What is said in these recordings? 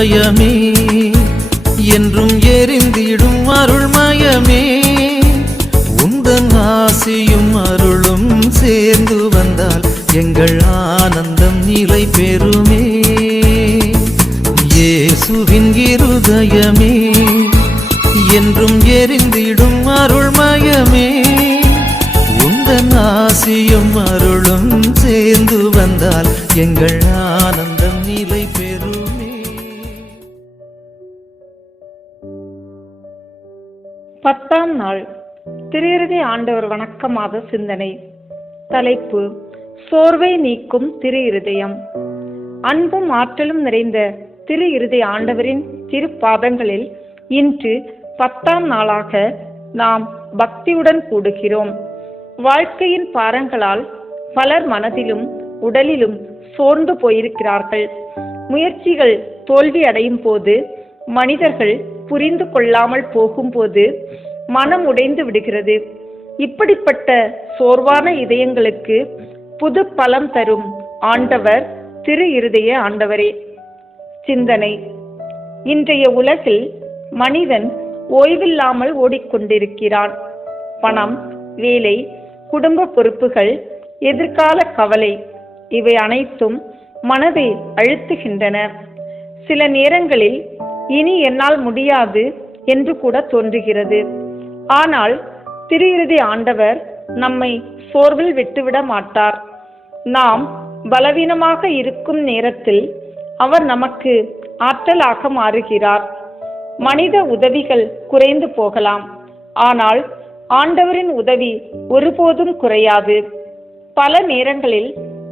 இருதயமே என்றும் எரிந்திடும் அருள்மயமே, உந்தன் ஆசியும் அருளும் சேர்ந்து வந்தால் எங்கள் ஆனந்தம் நிலை பெறுமே. இயேசுவின் இருதயமே என்றும் எரிந்திடும் அருள்மயமே, உந்தன் ஆசியும் அருளும் சேர்ந்து வந்தால் எங்கள் ஆனந்தம் நிலை பெறுமே. 10ஆம் நாள் திரு இருதய ஆண்டவர் வணக்க மாத சிந்தனை. தலைப்பு: சோர்வை நீக்கும் திரு இருதயம். அன்பும் ஆற்றலும் நிறைந்த திரு இருதய ஆண்டவரின் திருப்பாதங்களில் இன்று 10ஆம் நாளாக நாம் பக்தியுடன் கூடுகிறோம். வாழ்க்கையின் பாரங்களால் பலர் மனதிலும் உடலிலும் சோர்ந்து போயிருக்கிறார்கள். முயற்சிகள் தோல்வி அடையும் போது, மனிதர்கள் புரிந்து கொள்ளாமல் போகும்போது மனம் உடைந்து விடுகிறது. இப்படிப்பட்ட சோர்வான இதயங்களுக்கு புது பலம் தரும் ஆண்டவர் திரு இருதய ஆண்டவரே. சிந்தனை: இன்றைய உலகில் மனிதன் ஓய்வில்லாமல் ஓடிக்கொண்டிருக்கிறான். பணம், வேலை, குடும்ப பொறுப்புகள், எதிர்கால கவலை இவை அனைத்தும் மனதை அழுத்துகின்றன. சில நேரங்களில் இனி என்னால் முடியாது என்று கூட தோன்றுகிறது. ஆனால் திரு இருதய ஆண்டவர் நம்மை சோர்வில் விட்டுவிட மாட்டார். நாம் பலவீனமாக இருக்கும் நேரத்தில் அவர் நமக்கு ஆற்றலாக மாறுகிறார். மனித உதவிகள் குறைந்து போகலாம், ஆனால் ஆண்டவரின் உதவி ஒருபோதும் குறையாது. பல நேரங்களில்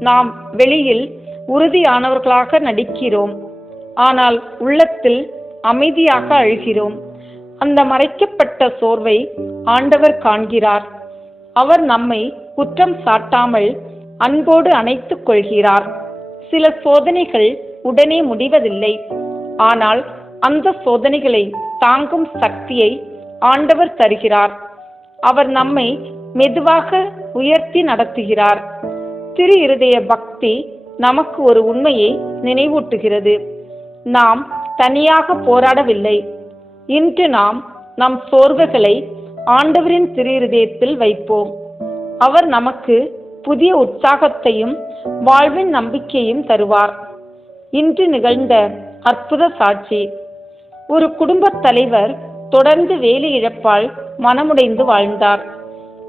நாம் வெளியில் உறுதியானவர்களாக நடிக்கிறோம், ஆனால் உள்ளத்தில் அமைதியாக அழுகிறோம். அந்த மறைக்கப்பட்ட சோர்வை ஆண்டவர் காண்கிறார். அவர் நம்மை குற்றம் சாட்டாமல் அன்போடு அணைத்துக் கொள்கிறார். சில சோதனைகள் உடனே முடிவதில்லை, ஆனால் அந்த சோதனைகளை தாங்கும் சக்தியை ஆண்டவர் தருகிறார். அவர் நம்மை மெதுவாக உயர்த்தி நடத்துகிறார். திரு இருதய பக்தி நமக்கு ஒரு உண்மையை நினைவூட்டுகிறது: நாம் தனியாக போராடவில்லை. இன்று நாம் நம் சோர்வுகளை ஆண்டவரின் திரு இருதயத்தில் வைப்போம். அவர் நமக்கு புதிய உற்சாகத்தையும் வாழ்வின் நம்பிக்கையும் தருவார். இன்று நிகழ்ந்த அற்புத சாட்சி: ஒரு குடும்பத் தலைவர் தொடர்ந்து வேலை இழப்பால் மனமுடைந்து வாழ்ந்தார்.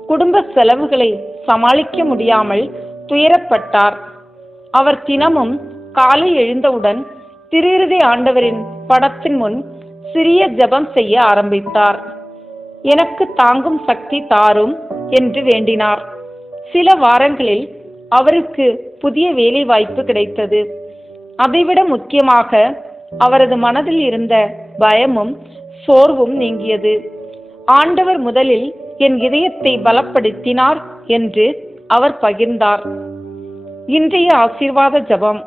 குடும்ப செலவுகளை சமாளிக்க முடியாமல் துயரப்பட்டார். அவர் தினமும் காலை எழுந்தவுடன் திரு இருதய ஆண்டவரின் படத்தின் முன் சிறிய ஜெபம் செய்ய ஆரம்பித்தார். எனக்கு தாங்கும் சக்தி தாரும் என்று வேண்டினார். சில வாரங்களில் அவருக்கு புதிய வேலை வாய்ப்பு கிடைத்தது. அதைவிட முக்கியமாக அவரது மனதில் இருந்த பயமும் சோர்வும் நீங்கியது. ஆண்டவர் முதலில் என் இதயத்தை பலப்படுத்தினார் என்று அவர் பகிர்ந்தார். இன்றைய ஆசீர்வாத ஜெபம்.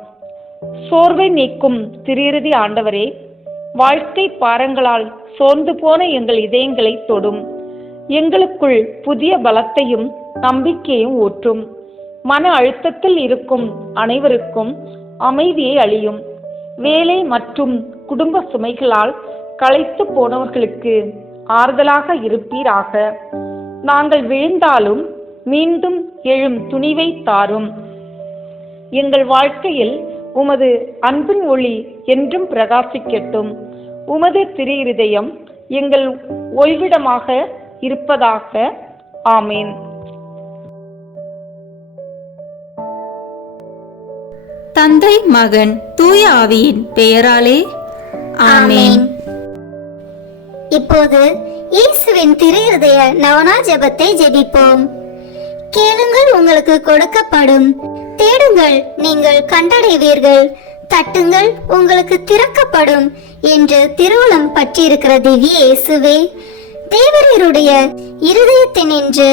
சோர்வை நீக்கும் திரு இருதய ஆண்டவரே, வாழ்க்கை பாரங்களால் சோர்ந்து போன எங்கள் இதயங்களை தொடும். எங்களுக்குள் புதிய பலத்தையும் நம்பிக்கையும் ஊற்றும். மன அழுத்தத்தில் இருக்கும் அனைவருக்கும் அமைதியை அளியும். வேலை மற்றும் குடும்ப சுமைகளால் களைத்து போனவர்களுக்கு ஆறுதலாக இருப்பீராக. நாங்கள் விழுந்தாலும் மீண்டும் எழும் துணிவை தாரும். எங்கள் வாழ்க்கையில் உமது அன்பின் ஒளி என்றும் பிரகாசிக்கட்டும். உமது திரு இருதயம் எங்கள் ஓய்விடமாக இருப்பதாக. ஆமேன். தந்தை, மகன், தூய ஆவியின் பெயராலே ஆமேன். இப்போது இயேசுவின் திரு இருதய நவனா ஜெபத்தை ஜெபிப்போம். கேளுங்கள், உங்களுக்கு கொடுக்கப்படும். தேடுங்கள், நீங்கள் கண்டடைவீர்கள். தட்டுங்கள், உங்களுக்கு திறக்கப்படும் என்று திருவுளம் பற்றியிருக்கிற திவ்ய இயேசுவே, தேவரீருடைய இருதயத்தினின்று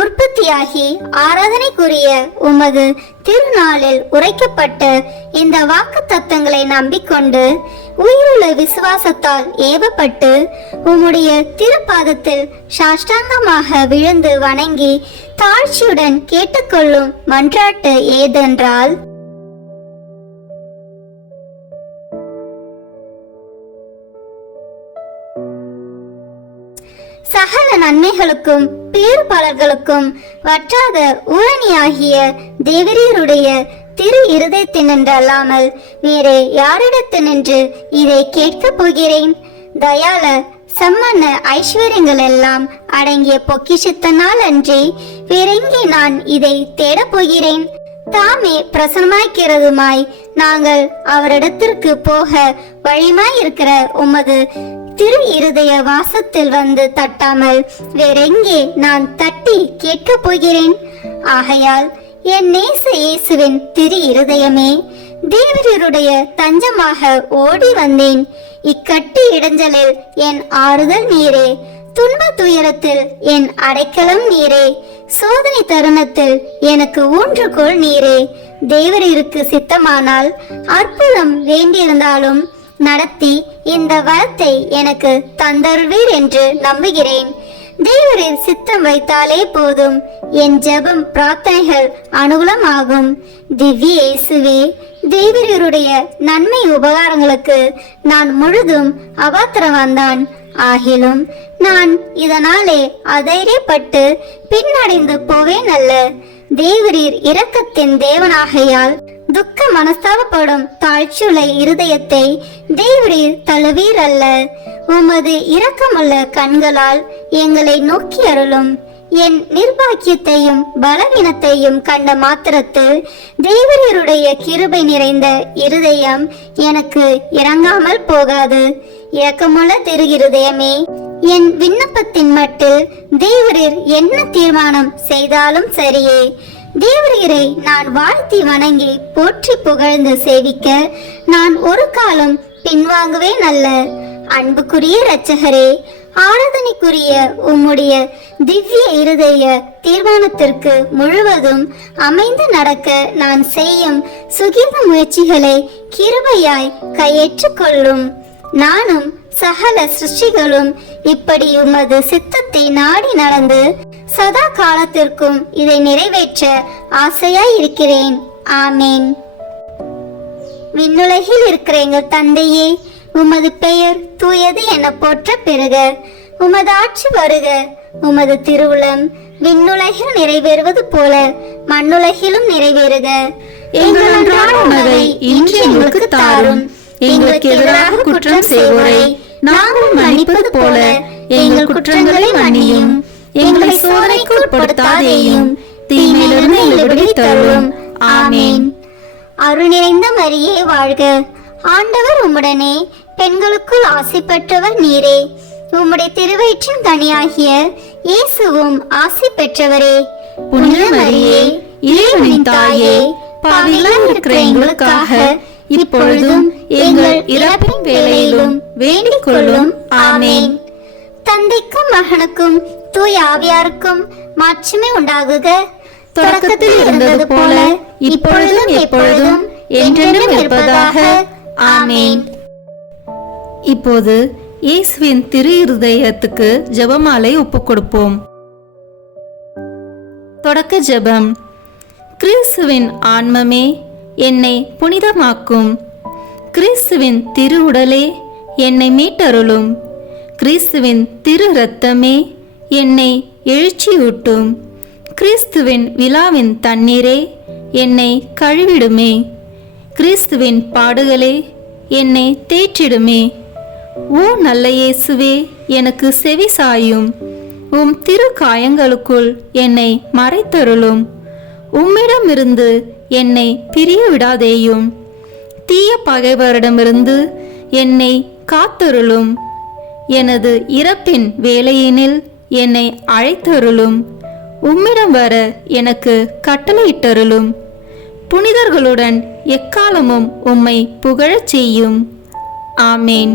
உற்பத்தியாகி ஆராதனைக்குரிய உமது திருநாளில் உரைக்கப்பட்ட இந்த வாக்கு தத்தங்களை நம்பிக்கொண்டு உயிருள்ள விசுவாசத்தால் ஏவப்பட்டு உம்முடைய திருப்பாதத்தில் சாஷ்டாங்கமாக விழுந்து வணங்கி தாழ்ச்சியுடன் கேட்டுக்கொள்ளும் மன்றாட்டு ஏதென்றால், சகல நன்மைகளுக்கும் பேறுபாலர்களுக்கும் வற்றாத ஊரணியாகிய தேவரீருடைய திரு இருதயத்தினின்றல்லாமல் வேறே யாரிடத்தினின்று இதை கேட்கப் போகிறேன்? தயால சம்மன ஐஸ்வர்யங்கள் எல்லாம் அடங்கிய பொக்கிஷத்தினால் அன்றி வேறெங்கே நான் இதை தேடப் போகிறேன்? தாமே பிரசன்னமாய்க்கிறதுமாய் நாங்கள் அவரிடத்திற்கு போக வழிமாய் இருக்கிற உமது திரு இருதய வாசத்தில் வந்து தட்டாமல் வேறெங்கே நான் தட்டி கேட்கப் போகிறேன்? ஆகையால் என் நேச இயேசுவின் திரு இருதயமே, தேவரீருடைய தஞ்சமாக ஓடி வந்தேன். இக்கட்டு இடைஞ்சலில் என் ஆறுதல் நீரே, துன்ப துயரத்தில் என் அடைக்கலம் நீரே, சோதனை தருணத்தில் எனக்கு ஊன்றுகோல் நீரே. தேவரீருக்கு சித்தமானால் அற்புதம் வேண்டியிருந்தாலும் நடத்தி இந்த வரத்தை எனக்கு தந்தருள்வீர் என்று நம்புகிறேன். தேவரீர் சித்தம் வைத்தாலே போதும், என் ஜெபம் பிரார்த்தனைகள் அனுகூலமாகும். திவ்ய இயேசுவே, தேவரீருடைய நன்மை உபகாரங்களுக்கு நான் முழுதும் அபாத்திரவான்தான். ஆகிலும் நான் இதனாலே அதைரியப்பட்டு பின்னடைந்து போவேன் அல்ல. தேவரீர் இரக்கத்தின் தேவனாகையால் துக்க மனஸ்தாபப்படும் தாழ்ச்சியுள்ள இருதயத்தை தேவரீர் தழுவீர் அல்ல. உமது இரக்கமுள்ள கண்களால் எங்களை நோக்கி அருளும். என் நிர்பாக்கியத்தையும் பலவீனத்தையும் கண்ட மாத்திரத்தில் தேவரீருடைய கிருபை நிறைந்த இருதயம் எனக்கு இறங்காமல் போகாது. இரக்கமுள்ள திரு இருதயமே, என் விண்ணப்பத்தின் மட்டில் தேவரீர் என்ன தீர்மானம் செய்தாலும் சரியே. தேவரீரை நான் வாழ்த்தி வணங்கி போற்றி புகழ்ந்து சேவிக்க நான் ஒரு காலம் பின்வாங்குவேன் அல்ல. அன்புக்குரிய இரட்சகரே, ஆராதனைக்குரிய உம்முடைய திவ்ய இருதய தீர்மானத்திற்கு முழுவதும் அமைந்து நடக்க நான் செய்யும் சுகீத முயற்சிகளை கிருபையாய் கையேற்றுக் கொள்ளும். நானும் சகல சிருஷ்டிகளும் இப்படி உமது சித்தத்தை நாடி நடந்து சதா காலத்திற்கும் இதை நிறைவேற்ற ஆசையாய் இருக்கிறேன். ஆமேன். விண்ணுலகில் இருக்கிற எங்கள் தந்தையே, உமது பெயர் தூயது என போற்ற பெறுக. உமது ஆட்சி வருக. உமது திருவுளம் விண்ணுலகில் நிறைவேறுவது போல மண்ணுலகிலும் நிறைவேறுக. எங்கள் அன்றாட உணவை இன்று எங்களுக்கு தாரும். எங்களுக்கு எதிராக குற்றம் செய்வோரை நாங்கள் மன்னிப்பது போல எங்கள் குற்றங்களை மன்னியும். எங்களை சோதனைக்கு உட்படுத்தாதேயும், தீமையிலிருந்து எங்களை விடுவித்தருளும். ஆமேன். அருள் நிறைந்த மரியே வாழ்க. ஆண்டவர் உம்முடனே, பெண்களுக்குள் ஆசி பெற்றவர் நீரே. உம்முடைய திருவயிற்றின் கனியாகிய இயேசுவும் ஆசி பெற்றவரே. புனித மரியே, இறைவனின் தாயே, பாவிகளாய் இருக்கிற எங்களுக்காக இப்பொழுதும் எங்கள் இறப்பின் வேளையிலும் வேண்டிக் கொள்ளும். ஆமேன். தந்தைக்கும் மகனுக்கும் தூய ஆவியாருக்கும் மாட்சிமை உண்டாகுக. தொடக்கத்தில் இருந்தது போல இப்பொழுதும் எப்பொழுதும் என்றென்றும் இருப்பதாக. ஆமேன். இப்போது இயேசுவின் திரு இருதயத்துக்கு ஜெபமாலை ஒப்புக் கொடுப்போம். தொடக்க ஜெபம். கிறிஸ்துவின் ஆன்மமே, என்னை புனிதமாக்கும். கிறிஸ்துவின் திரு உடலே, என்னை மீட்டருளும். கிறிஸ்துவின் திரு இரத்தமே, என்னை எழுச்சியூட்டும். கிறிஸ்துவின் விழாவின் தண்ணீரே, என்னை கழுவிடுமே. கிறிஸ்துவின் பாடுகளே, என்னை தேற்றிடுமே. ஓ நல்ல இயேசுவே, எனக்கு செவி சாயும். உம் திரு காயங்களுக்குள் என்னை மறைத்தருளும். உம்மிடமிருந்து என்னை பிரிய விடாதேயும். தீய பகைவரிடமிருந்து என்னை காத்தருளும். எனது இறப்பின் வேளையினில் என்னை அழைத்தருளும். உம்மிடம் வர எனக்கு கட்டளையிட்டருளும். புனிதர்களுடன் எக்காலமும் உம்மை புகழச் செய்யும். ஆமேன்.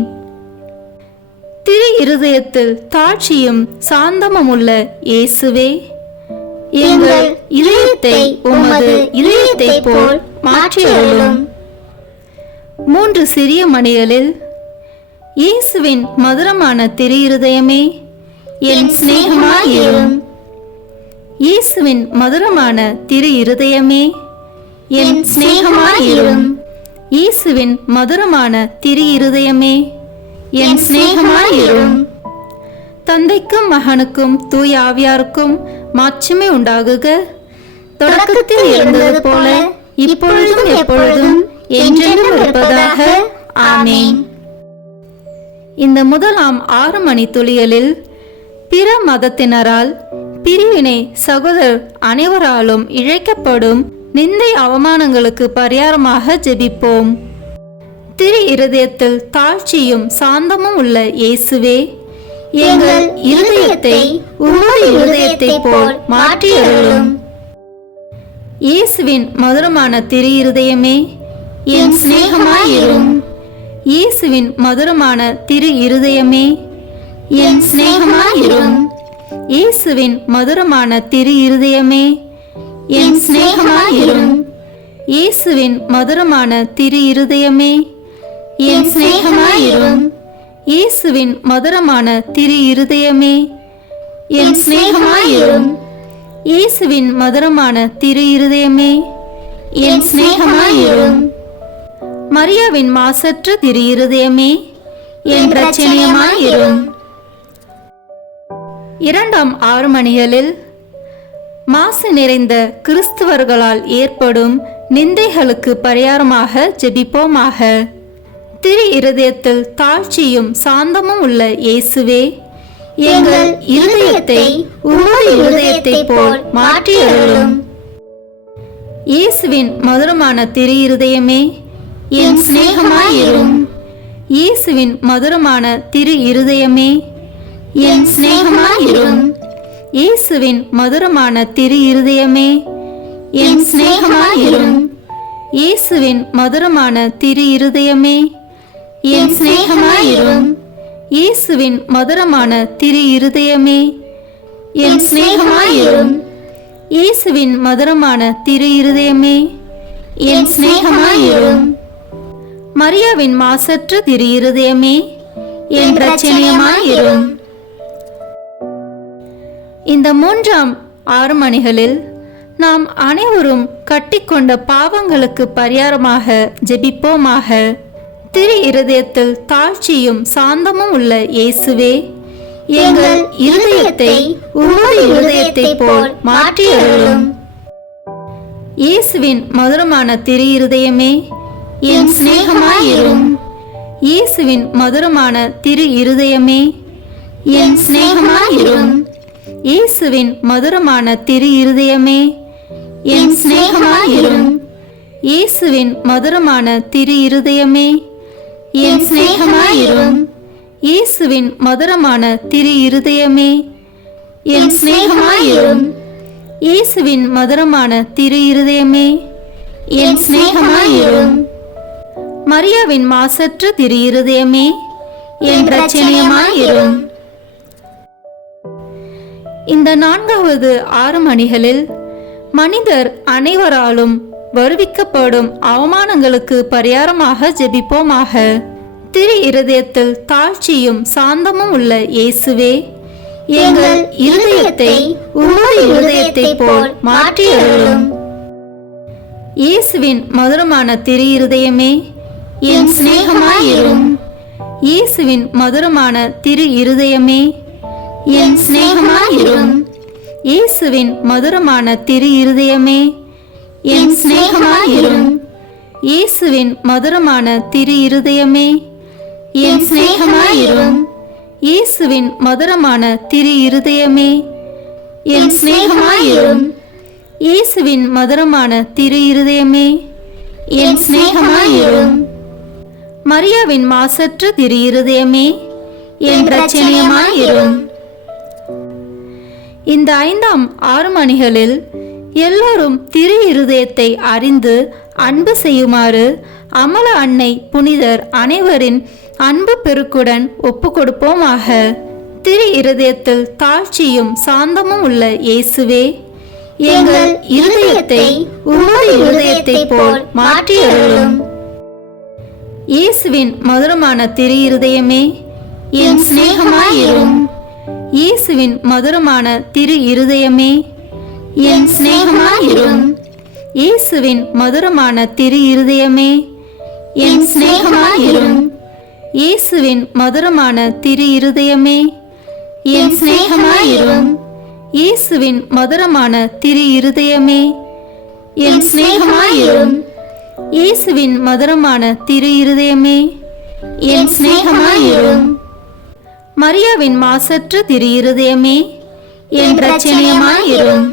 திரு இருதயத்தில் தாழ்ச்சியும் சாந்தமுமுள்ள இயேசுவே, எங்கள் இதயத்தை உமது இதயத்தை போல் மாற்றியருளும். 3 சிறிய மணிகளில் இயேசுவின் மதுரமான திரு இருதயமே, என் சிநேகமாயிரும். இயேசுவின் மதுரமான திரு இருதயமே, என் சிநேகமாயிரும். இயேசுவின் மதுரமான திரு இருதயமே, என் சிநேகமாயிரும். தந்தைக்கும் மகனுக்கும் தூய ஆவியாருக்கும் மாட்சிமை உண்டாகுக. தொடக்கத்தில் இருந்தது போல இப்பொழுதும் எப்பொழுதும் என்றென்றும் இருப்பதாக. ஆமென். இந்த முதலாம் 6 மணித்துளிகளில் பிற மதத்தினரால் பிரிவினை சகோதரர் அனைவராலும் இழைக்கப்படும் நிந்தை அவமானங்களுக்கு பரிகாரமாக ஜெபிப்போம். திரு இருதயத்தில் தாழ்ச்சியும் சாந்தமும் உள்ள இயேசுவே, எங்கள் இருதயத்தை உமது இருதயத்தை போல் மாற்றியருளும். இயேசுவின் மதுரமான திரு இருதயமே, என் சிநேகமாயிரும். இயேசுவின் மதுரமான திரு இருதயமே, என் சிநேகமாயிரும். இயேசுவின் மதுரமான திரு இருதயமே, என் சிநேகமாயிரும். இயேசுவின் மதுரமான திரு இருதயமே, என் சிநேகமாயிரும். இயேசுவின் மதுரமான திரு இருதயமே, என் சிநேகமாயிரும். இயேசுவின் மதுரமான திரு இருதயமே, என் சிநேகமாயிரும். மரியாவின் மாசற்ற திரு இருதயமே, என் இரட்சணியமாயிரும். இரண்டாம் 6 மணிகளில் மாசு நிறைந்த கிறிஸ்துவர்களால் ஏற்படும் நிந்தைகளுக்கு பரிகாரமாக ஜெபிப்போமாக. திரு இருதயத்தில் தாழ்ச்சியும் சாந்தமும் உள்ள இயேசுவே, எங்கள் இருதயத்தை உமது இருதயத்தை போல் மாற்றியருளும். இயேசுவின் மதுரமான திரு இருதயமே, என் சிநேகமாயிரும். இயேசுவின் மதுரமான திரு இருதயமே, என் சிநேகமாயிரும். இயேசுவின் மதுரமான திரு இருதயமே, என் சிநேகமாயிரும். இயேசுவின் மதுரமான திரு இருதயமே, என் சிநேகமாயிரும். இயேசுவின் மதுரமான திரு இருதயமே, என் சிநேகமாயிரும். இயேசுவின் மதுரமான திரு இருதயமே, என் சிநேகமாயிரும். மரியாவின் மாசற்ற திரு இருதயமே, என் இரட்சணியமாயிரும். இந்த 3ஆம் 6 மணிகளில் நாம் அனைவரும் கட்டிக்கொண்ட பாவங்களுக்கு பரிகாரமாக ஜெபிப்போமாக. திரு இருதயத்தில் தாழ்ச்சியும் சாந்தமும் உள்ள இயேசுவே, எங்கள் இருதயத்தை உமது இருதயத்தை போல் மாற்றியருளும். இயேசுவின் மதுரமான திரு இருதயமே, என் சிநேகமாயிரும். இயேசுவின் மதுரமான திரு இருதயமே, என் சிநேகமாயிரும். இயேசுவின் மதுரமான திரு இருதயமே, என் சிநேகமாயிரும். இயேசுவின் மதுரமான திரு இருதயமே, என் சிநேகமாயிரும். இயேசுவின் மதுரமான திரு இருதயமே, என் சிநேகமாயிரும். இயேசுவின் மதுரமான திரு இருதயமே, என் சிநேகமாயிரும். மரியாவின் மாசற்ற திரு இருதயமே, என் இரட்சணியமாயிரும். இந்த 4வது 6 மணிகளில் மனிதர் அனைவராலும் வருவிக்கப்படும் அவமானங்களுக்கு பரிகாரமாக ஜெபிப்போமாக. திரு இருதயத்தில் தாழ்ச்சியும் சாந்தமும் உள்ள இயேசுவே, எங்கள் இருதயத்தை உமது இருதயத்தை போல் மாற்றியருளும். இயேசுவின் மதுரமான திரு இருதயமே, என் சிநேகமாயிரும். இயேசுவின் மதுரமான திரு இருதயமே, என் சிநேகமாயிரும். இயேசுவின் மதுரமான திரு இருதயமே, என் சிநேகமாயிரும். இயேசுவின் மதுரமான திரு இருதயமே, என் சிநேகமாயிரும். இயேசுவின் மதுரமான திரு இருதயமே, என் சிநேகமாயிரும். இயேசுவின் மதுரமான திரு இருதயமே, என் சிநேகமாயிரும். மரியாவின் மாசற்ற திரு இருதயமே, என் இரட்சணியமாயிரும். இந்த 5ஆம் 6 மணிகளில் எல்லோரும் திரு இருதயத்தை அறிந்து அன்பு செய்யுமாறு அமல அன்னை புனிதர் அனைவரின் அன்பு பெருக்குடன் ஒப்பு கொடுப்போமாக. திரு இருதயத்தில் தாழ்ச்சியும் சாந்தமும் உள்ள இயேசுவே, எங்கள் இருதயத்தை உமது இருதயத்தை போல் மாற்றியருளும். இயேசுவின் மதுரமான திரு இருதயமே, என் சிநேகமாயிரும். இயேசுவின் மதுரமான திரு இருதயமே, என் சிநேகமாயிரும். இயேசுவின் மதுரமான திரு இருதயமே, என் சிநேகமாயிரும். இயேசுவின் மதுரமான திரு இருதயமே, என் சிநேகமாயிரும். இயேசுவின் மதுரமான திரு இருதயமே என் சிநேகமாயிரும். இயேசுவின் மதுரமான திரு இருதயமே என் சிநேகமாயிரும். மரியாவின் மாசற்ற திரு இருதயமே என் இரட்சணியமாயிரும்.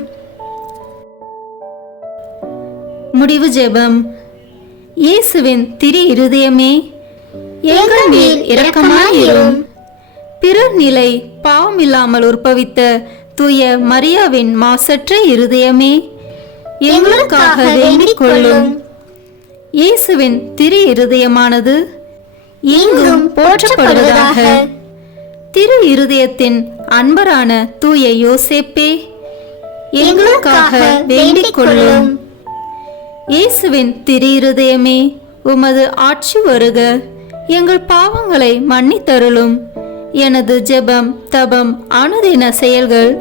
முடிவு ஜெபம். இயேசுவின் திரு இருதயமே எங்கள் மேல் இரக்கமாயிரும். பிறர் நிலை பாவமில்லாமல் உற்பவித்த தூய மரியாவின் மாசற்ற இருதயமே எங்களுக்காக வேண்டிக் கொள்ளும். இயேசுவின் திரு இருதயமானது எங்கும் போற்றப்படுவதாக. திரு இருதயத்தின் அன்பரான தூய யோசேப்பே எங்களுக்காக வேண்டிக் கொள்ளும். இயேசுவின் திரு இருதயமே உமது ஆட்சி வருக, எங்கள் பாவங்களை மன்னித்தருளும். எனது ஜெபம் தபம் அனுதின செயல்கள்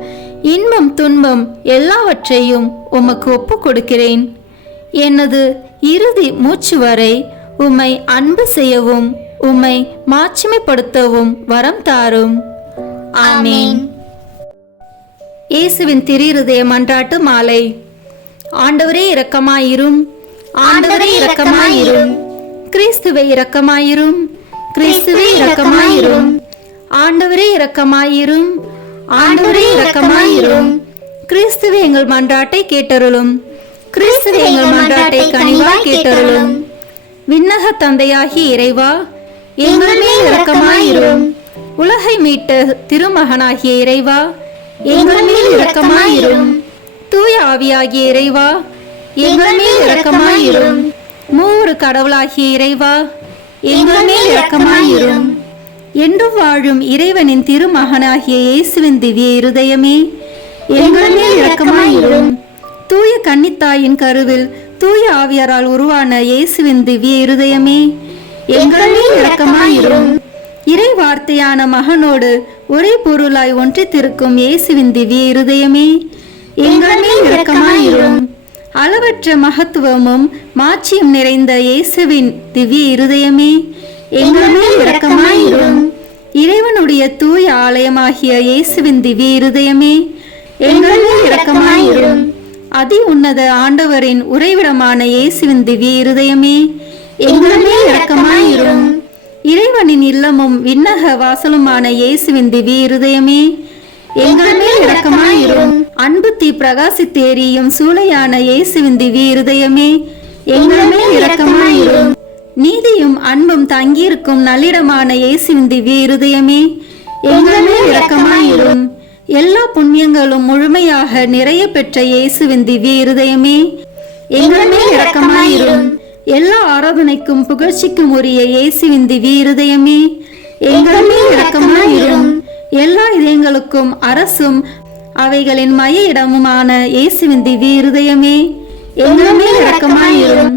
இன்பம் துன்பம் எல்லாவற்றையும் உமக்கு ஒப்புக் கொடுக்கிறேன். எனது இறுதி மூச்சு வரை உம்மை அன்பு செய்யவும் உம்மை மாட்சிமைப்படுத்தவும் வரம் தாரும். ஆமென். இயேசுவின் திரு இருதய மன்றாட்டு மாலை. ஆண்டவரே இரக்கமாயிரும், ஆண்டவரே இரக்கமாயிரும். கிறிஸ்துவே இரக்கமாயிரும், கிறிஸ்துவே இரக்கமாயிரும். ஆண்டவரே இரக்கமாயிரும், ஆண்டவரே இரக்கமாயிரும். கிறிஸ்துவே எங்கள் மன்றாட்டை கேட்டருளும், கிறிஸ்துவே எங்கள் மன்றாட்டை கனிவாய் கேட்டருளும். விண்ணக தந்தையாகி இறைவா எங்கள் மேல் இரக்கமாயிரும். உலகை மீட்ட திருமகனாகிய இறைவா எங்கள் மேல் இரக்கமாயிரும். தூய ஆவியாகிய இறைவா எங்கள் மேல் இரக்கமாயிரும். மூவரு கடவுளாகிய இறைவா எங்கள் மேல் இரக்கமாயிரும். என்றும் வாழும் இறைவனின் திருமகனாகிய இயேசுவின் திவ்ய இருதயமே எங்கள் மேல் இரக்கமாயிரும். தூய கன்னித்தாயின் கருவில் தூய ஆவியாரால் உருவான இயேசுவின் திவ்ய இருதயமே எங்கள் மேல் இரக்கமாயிரும். இறை வார்த்தையான மகனோடு ஒரே பொருளாய் ஒன்றித்திருக்கும் இயேசுவின் திவ்ய இருதயமே எங்கள் மேல் இரக்கமாயிரும். அளவற்ற மகத்துவமும் மாட்சியும் நிறைந்த இயேசுவின் திவ்ய இருதயமே எங்கள் மேல் இரக்கமாயிரும். இறைவனுடைய தூய ஆலயமாகிய இயேசுவின் திவ்ய இருதயமே எங்கள் மேல் இரக்கமாயிரும். அதி உன்னத ஆண்டவரின் உறைவிடமான இயேசுவின் திவ்ய இருதயமே எங்கள் மேல் இரக்கமாயிரும். இறைவனின் இல்லமும் விண்ணக வாசலுமான இயேசுவின் திவ்ய இருதயமே எங்கள் மேல் இரக்கமாயிரும். அன்பு தீ பிரகாசித்தேரியும் சூளையான இயேசுவின் திவ்ய இருதயமே எங்கள் மேல் இரக்கமாயிரும். நீதியும் அன்பும் தங்கியிருக்கும் நல்லிடமான இயேசுவின் திவ்ய இருதயமே எங்கள் மேல் இரக்கமாயிரும். எல்லா புண்ணியங்களும் முழுமையாக நிறைய பெற்ற இயேசுவின் திவ்ய இருதயமே எங்கள் மேல் இரக்கமாயிரும். எல்லா ஆராதனைக்கும் புகழ்ச்சிக்கும் உரிய இயேசுவின் திவ்ய இருதயமே எங்கள் மேல் இரக்கமாயிரும். எல்லா இதயங்களுக்கும் அரசும் அவைகளின் மைய இடமுமான இயேசுவின் திவ்ய இருதயமே எங்கள் மேல் இரக்கமாயிரும்.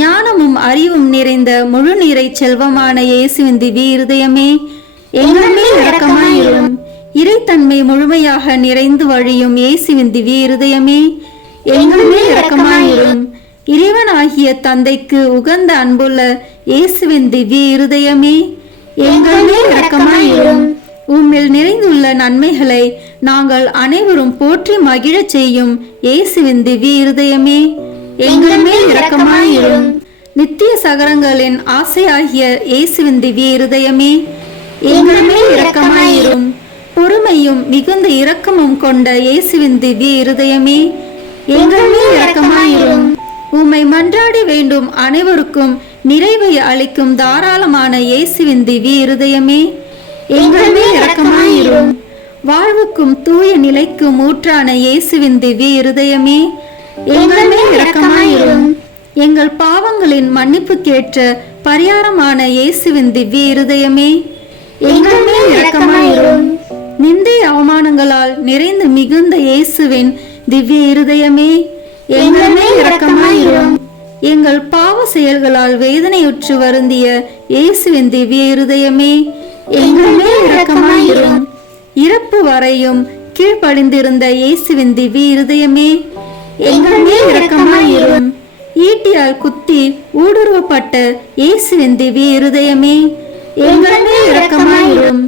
ஞானமும் அறிவும் நிறைந்த முழு நீரை செல்வமான இயேசுவின் திவ்ய இருதயமே எங்கள் மேல் இரக்கமாயிரும். இறைத்தன்மை முழுமையாக நிறைந்து வழியும் இயேசுவின் திவ்ய இருதயமே எங்கள் மேல் இரக்கமாயிரும். இறைவனாகிய தந்தைக்கு உகந்த அன்புள்ள இயேசுவின் திவ்ய இருதயமே எங்கள் மேல் இரக்கமாயிரும். உம்மில் நிறைந்துள்ள நன்மைகளை நாங்கள் அனைவரும் போற்றி மகிழச் செய்யும் இயேசுவின் திவ்ய இருதயமே எங்கள் மேல் இரக்கமாயிரும். நித்திய சகரங்களின் ஆசையாகிய இயேசுவின் திவ்ய இருதயமே எங்கள் மேல் இரக்கமாயிரும். பொறுமையும் மிகுந்த இரக்கமும் கொண்ட இயேசுவின் திவ்ய இருதயமே எங்கள் மேல் இரக்கமாயிரும். உம்மை மன்றாடி வேண்டும் அனைவருக்கும் நிறைவை அளிக்கும் தாராளமான இயேசுவின் திவ்ய இருதயமே எங்கள் மேல் இரக்கமாயிரும். வாழ்வுக்கும் தூய நிலைக்கும் ஊற்றான இயேசுவின் திவ்ய இருதயமே எங்கள் மேல் இரக்கமாயிரும். எங்கள் பாவங்களின் மன்னிப்புக்கேற்ற பரிகாரமான இயேசுவின் திவ்ய இருதயமே எங்கள் மேல் இரக்கமாயிரும். நிந்தை அவமானங்களால் நிறைந்து மிகுந்த இயேசுவின் திவ்ய இருதயமே எங்கள் மேல் இரக்கமாயிரும். எங்கள் பாவ செயல்களால் வேதனையுற்று வருந்திய இயேசுவின் திவ்ய இருதயமே எங்கள் மேல் இரக்கமாயிரும். இறப்பு வரையும் கீழ்ப்படிந்திருந்த இயேசுவின் திவ்ய இருதயமே எங்கள் மேல் இரக்கமாயிரும். ஈட்டியால் குத்தி ஊடுருவப்பட்ட இயேசுவின் திவ்ய இருதயமே எங்கள் மேல் இரக்கமாயிரும்.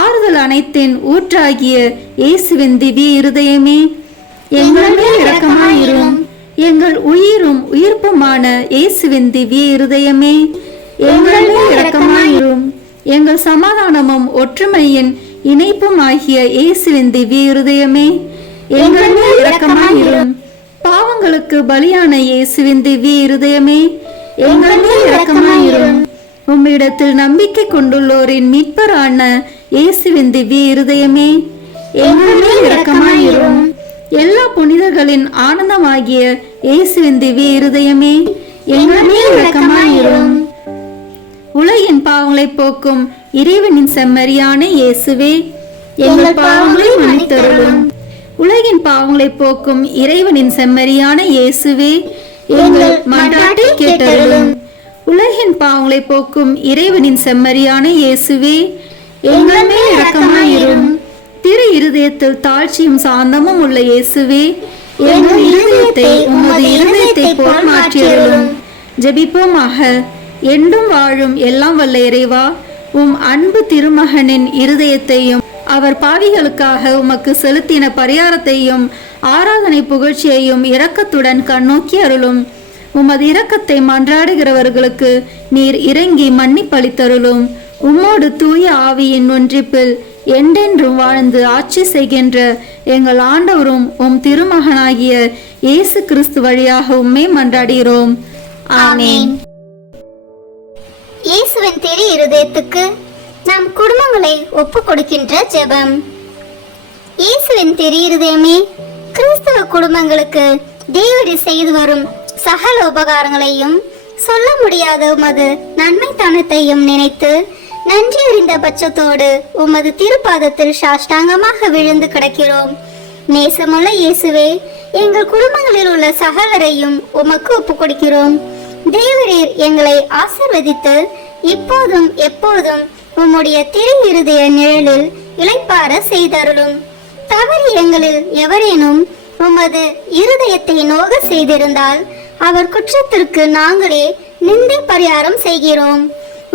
ஆறுதல் அனைத்தின் ஊற்றாகிய இயேசுவின் திவ்ய இருதயமே, எங்கள் மேல் இரக்கமாயிரும். எங்கள் உயிரும் உயிர்ப்புமான இயேசுவின் திவ்ய இருதயமே, எங்கள் மேல் இரக்கமாயிரும். எங்கள் சமாதானமும் ஒற்றுமையின் இணைப்பும் ஆகிய இயேசுவின் திவ்ய இருதயமே, எங்கள் மேல் இரக்கமாயிரும். பாவங்களுக்கு பலியான இயேசுவின் திவ்ய இருதயமே, எங்கள் மேல் இரக்கமாயிரும். உம்மிடத்தில் நம்பிக்கை கொண்டுள்ளோரின் மீட்பரான இயேசுவின் திவ்ய இருதயமே, எங்கள் மேல் இரக்கமாயிரும். எல்லா புனிதர்களின் ஆனந்தமாகிய இயேசுவின் திவ்ய இருதயமே, எங்கள் மேல் இரக்கமாயிரும். உலகின் பாவங்களை போக்கும் இறைவனின் செம்மறியான இயேசுவே, எங்கள் பாவங்களை மன்னித்தருளும். உலகின் பாவங்களை போக்கும் இறைவனின் செம்மறியான இயேசுவே, எங்கள் மன்றாட்டை கேட்டருளும். உலகின் பாவங்களை போக்கும் இறைவனின் செம்மறியான இயேசுவே, எங்கள் மேல் இரக்கமாயிரும். திரு இருதயத்தில் தாழ்ச்சியும் சாந்தமும் உள்ள இயேசுவே, எங்கள் இருதயத்தை உமது இருதயத்தை போல் மாற்றியருளும். ஜெபிப்போமாக. என்றும் வாழும் எல்லாம் வல்ல இறைவா, உம் அன்பு திருமகனின் இருதயத்தையும் அவர் பாவிகளுக்காக உமக்கு செலுத்தின பரிகாரத்தையும் ஆராதனை புகழ்ச்சியையும் இரக்கத்துடன் கண்ணோக்கி அருளும். உமது இரக்கத்தை மன்றாடுகிறவர்களுக்கு நீர் இறங்கி மன்னிப்பளித்தருளும். உம்மோடு தூய ஆவியின் ஒன்றிப்பில் என்றென்றும் வாழ்ந்து ஆட்சி செய்கின்ற எங்கள் ஆண்டவரும் உம் திருமகனாகிய இயேசு கிறிஸ்து வழியாக உம்மை மன்றாடுகிறோம். ஆமென். இயேசுவின் திரு இருதயத்துக்கு நம் குடும்பங்களை ஒப்பு கொடுக்கின்ற ஜெபம். இயேசுவின் திரு இருதயமே, கிறிஸ்தவ குடும்பங்களுக்கு தேவரீ செய்து வரும் சகல உபகாரங்களையும் சொல்ல முடியாத உமது நன்மைத்தனத்தையும் நினைத்து நன்றி அறிந்த பட்சத்தோடு உமது திருப்பாதத்தில் சாஷ்டாங்கமாக விழுந்து கிடக்கிறோம். நேசமுள்ள இயேசுவே, எங்கள் குடும்பங்களில் உள்ள சகலரையும் உமக்கு ஒப்பு கொடுக்கிறோம். தேவரீர் எங்களை ஆசீர்வதித்து இப்போதும் எப்போதும் உம்முடைய திரு இருதய நிழலில் இளைப்பார செய்தருளும். தவறு எங்களில் எவரேனும் உமது இருதயத்தை நோக செய்திருந்தால் அவர் குற்றத்திற்கு நாங்களே நிந்தை பரிகாரம் செய்கிறோம்.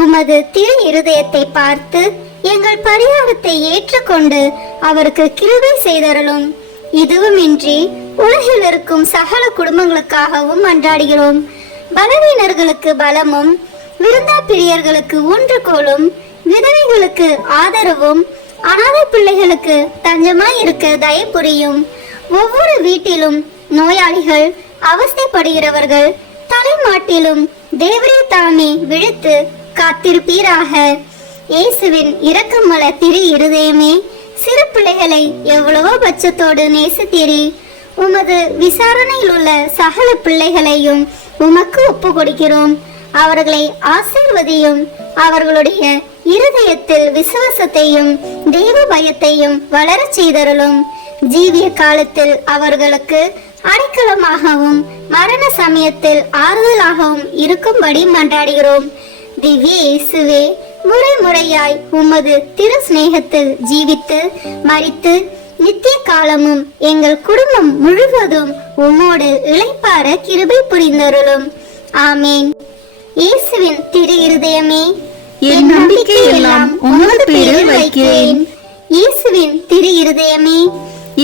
உமது திரு இருதயத்தை பார்த்து எங்கள் பரிகாரத்தை ஏற்றுக்கொண்டு அவருக்கு கிருபை செய்தருளும். இதுவுமின்றி உலகில் இருக்கும் சகல குடும்பங்களுக்காகவும் மன்றாடுகிறோம். பலவீனர்களுக்கு பலமும், விருந்தா பிரியர்களுக்கு ஊன்றுகோலும், விதவைகளுக்கு ஆதரவும், அனாதை பிள்ளைகளுக்கு தஞ்சமாய் இருக்க தயவு புரியும். ஒவ்வொரு வீட்டிலும் நோயாளிகள், அவஸ்தைப்படுகிறவர்கள் தலைமாட்டிலும் தேவரே தாமே விழித்து காத்திருப்பீராக. இயேசுவின் இரக்கமுள்ள திரு இருதயமே, சிறு பிள்ளைகளை எவ்வளவோ பட்சத்தோடு நேசித்தீரே. உமது விசாரணையில் உள்ள சகல பிள்ளைகளையும் உமக்கு ஒப்பு கொடுக்கிறோம். அவர்களை ஆசீர்வதியும். அவர்களுடைய இருதயத்தில் விசுவாசத்தையும் தெய்வ பயத்தையும் வளர செய்தருளும். ஜீவிய காலத்தில் அவர்களுக்கு அடைக்கலமாகவும் மரண சமயத்தில் ஆறுதலாகவும் இருக்கும்படி மன்றாடுகிறோம். திவ்ய இயேசுவே, முறை முறையாய் உமது திரு சிநேகத்தில் ஜீவித்து மரித்து நித்திய காலமும் எங்கள் குடும்பம் முழுவதும் உம்மோடு இளைப்பார கிருபை புரிந்தருளும். ஆமேன். இயேசுவின் திரு இருதயமே, என் நம்பிக்கை எல்லாம் உமது பேரில் வைக்கிறேன். இயேசுவின் திரு இருதயமே,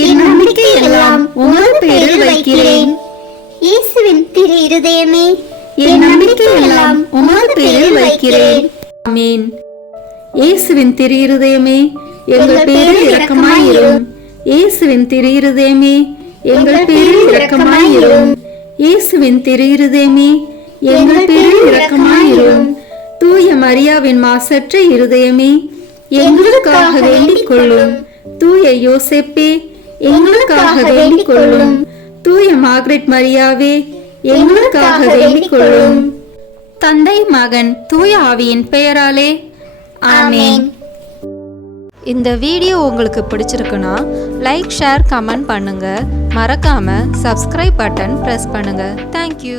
என் நம்பிக்கை எல்லாம் உமது பேரில் வைக்கிறேன். இயேசுவின் திரு இருதயமே, என் நம்பிக்கை எல்லாம் உமது பேரில் வைக்கிறேன். ஆமென். இயேசுவின் திரு இருதயமே, எங்கள் பேரில் இரக்கமாயிரும். இயேசுவின் திரு இருதயமே, எங்கள் பேரில் இரக்கமாயிரும். இயேசுவின் திரு இருதயமே, எங்கள் பேரில் இரக்கமாயிரும். தூய மரியாவின் மாசற்ற இருதயமே, எங்களுக்காக வேண்டிக் கொள்ளும். தூய யோசேப்பே, எங்களுக்காக வேண்டிக் கொள்ளும். தூய மார்கரெட் மரியாவே, எங்களுக்காக வேண்டிக் கொள்ளும். தந்தை, மகன், தூய ஆவியின் பெயராலே ஆமென். இந்த வீடியோ உங்களுக்கு பிடிச்சிருக்குன்னா லைக், ஷேர், கமெண்ட் பண்ணுங்க. மறக்காம சப்ஸ்கிரைப் பட்டன் பிரஸ் பண்ணுங்க. தேங்க்யூ.